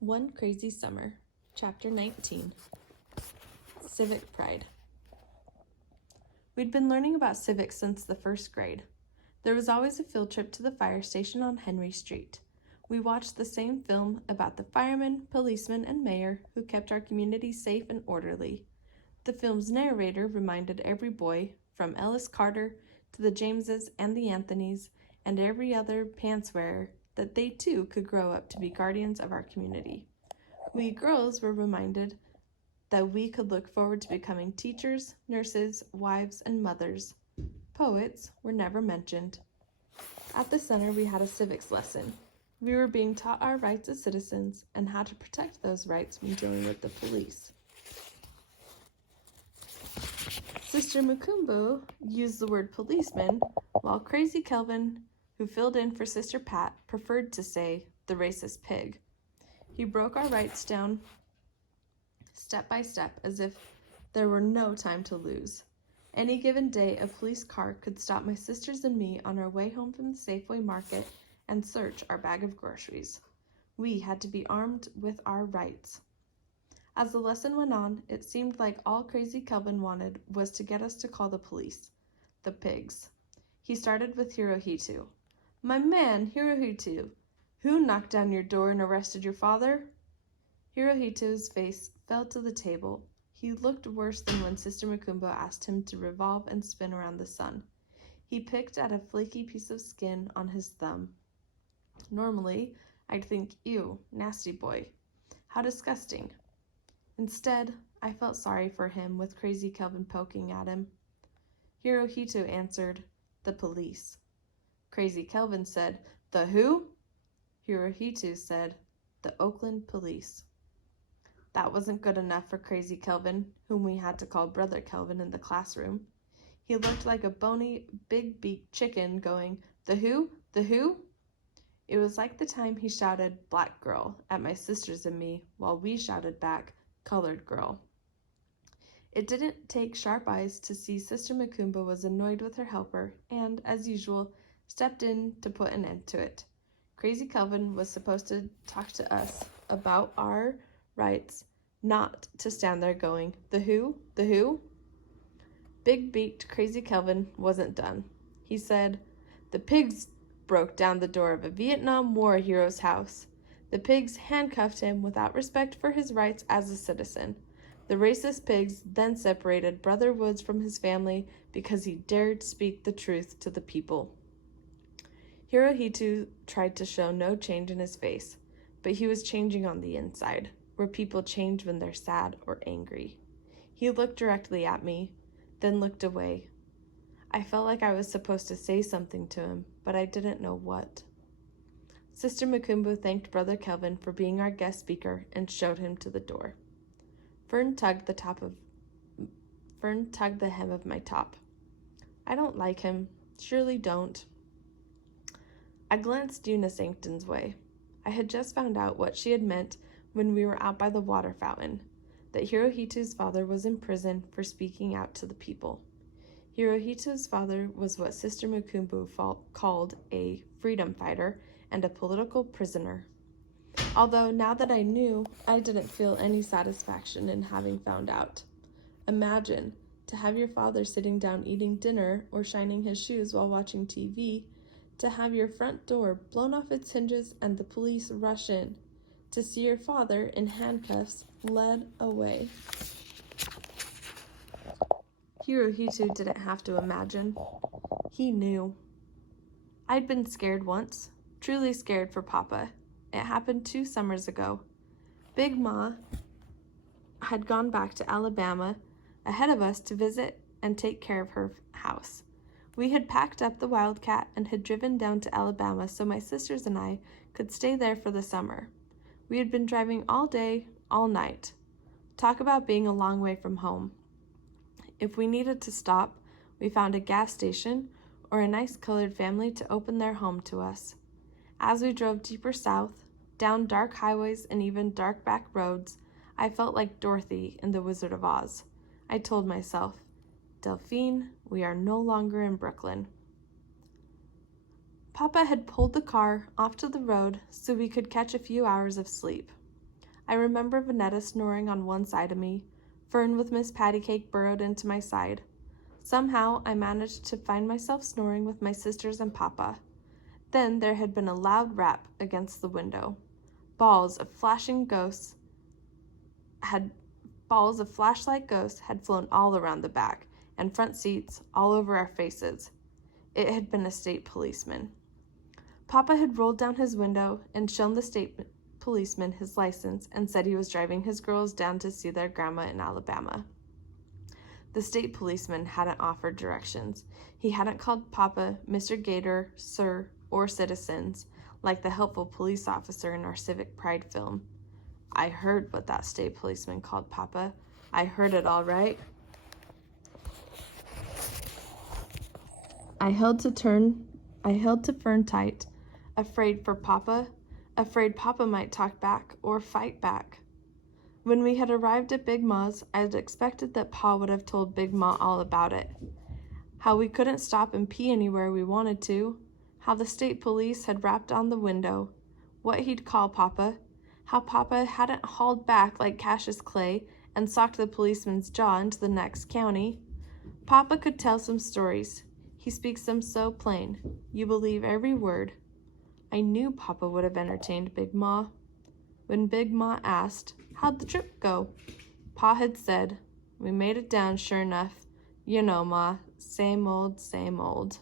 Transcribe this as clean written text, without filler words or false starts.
One Crazy Summer, Chapter 19, Civic Pride. We'd been learning about civics since the first grade. There was always a field trip to the fire station on Henry Street. We watched the same film about the firemen, policemen, and mayor who kept our community safe and orderly. The film's narrator reminded every boy, from Ellis Carter to the Jameses and the Anthonys, and every other pants wearer, that they too could grow up to be guardians of our community. We girls were reminded that we could look forward to becoming teachers, nurses, wives, and mothers. Poets were never mentioned. At the center, we had a civics lesson. We were being taught our rights as citizens and how to protect those rights when dealing with the police. Sister Mukumbo used the word policeman, while Crazy Kelvin, who filled in for Sister Pat, preferred to say the racist pig. He broke our rights down step by step as if there were no time to lose. Any given day, a police car could stop my sisters and me on our way home from the Safeway market and search our bag of groceries. We had to be armed with our rights. As the lesson went on, it seemed like all Crazy Kelvin wanted was to get us to call the police, the pigs. He started with Hirohito. "My man, Hirohito, who knocked down your door and arrested your father?" Hirohito's face fell to the table. He looked worse than when Sister Mukumbo asked him to revolve and spin around the sun. He picked at a flaky piece of skin on his thumb. Normally, I'd think, ew, nasty boy. How disgusting. Instead, I felt sorry for him with Crazy Kelvin poking at him. Hirohito answered, "The police." Crazy Kelvin said, "The who?" Hirohito said, "The Oakland Police." That wasn't good enough for Crazy Kelvin, whom we had to call Brother Kelvin in the classroom. He looked like a bony, big-beaked chicken going, "The who? The who?" It was like the time he shouted, "Black girl," at my sisters and me, while we shouted back, "Colored girl." It didn't take sharp eyes to see Sister Mukumbo was annoyed with her helper and, as usual, stepped in to put an end to it. Crazy Kelvin was supposed to talk to us about our rights, not to stand there going, "The who? The who?" Big-beaked Crazy Kelvin wasn't done. He said, "The pigs broke down the door of a Vietnam War hero's house. The pigs handcuffed him without respect for his rights as a citizen. The racist pigs then separated Brother Woods from his family because he dared speak the truth to the people." Hirohito tried to show no change in his face, but he was changing on the inside, where people change when they're sad or angry. He looked directly at me, then looked away. I felt like I was supposed to say something to him, but I didn't know what. Sister Mukumbo thanked Brother Kelvin for being our guest speaker and showed him to the door. Fern tugged the hem of my top. "I don't like him. Surely don't." I glanced Una Sancton's way. I had just found out what she had meant when we were out by the water fountain, that Hirohito's father was in prison for speaking out to the people. Hirohito's father was what Sister Mukumbo called a freedom fighter and a political prisoner. Although now that I knew, I didn't feel any satisfaction in having found out. Imagine to have your father sitting down eating dinner or shining his shoes while watching TV, to have your front door blown off its hinges and the police rush in, to see your father in handcuffs led away. Hirohito didn't have to imagine. He knew. I'd been scared once, truly scared for Papa. It happened 2 summers ago. Big Ma had gone back to Alabama ahead of us to visit and take care of her house. We had packed up the Wildcat and had driven down to Alabama so my sisters and I could stay there for the summer. We had been driving all day, all night. Talk about being a long way from home. If we needed to stop, we found a gas station or a nice colored family to open their home to us. As we drove deeper south, down dark highways and even dark back roads, I felt like Dorothy in The Wizard of Oz. I told myself, "Delphine, we are no longer in Brooklyn." Papa had pulled the car off to the road so we could catch a few hours of sleep. I remember Vanetta snoring on one side of me. Fern with Miss Pattycake burrowed into my side. Somehow, I managed to find myself snoring with my sisters and Papa. Then there had been a loud rap against the window. Balls of flashlight ghosts had flown all around the back and front seats, all over our faces. It had been a state policeman. Papa had rolled down his window and shown the state policeman his license and said he was driving his girls down to see their grandma in Alabama. The state policeman hadn't offered directions. He hadn't called Papa Mr. Gator, Sir, or Citizens, like the helpful police officer in our Civic Pride film. I heard what that state policeman called Papa. I heard it all right. I held to Fern tight, afraid for Papa, afraid Papa might talk back or fight back. When we had arrived at Big Ma's, I had expected that Pa would have told Big Ma all about it. How we couldn't stop and pee anywhere we wanted to. How the state police had rapped on the window. What he'd call Papa. How Papa hadn't hauled back like Cassius Clay and socked the policeman's jaw into the next county. Papa could tell some stories. He speaks them so plain. You believe every word. I knew Papa would have entertained Big Ma. When Big Ma asked, "How'd the trip go?" Pa had said, "We made it down sure enough. You know, Ma, same old, same old."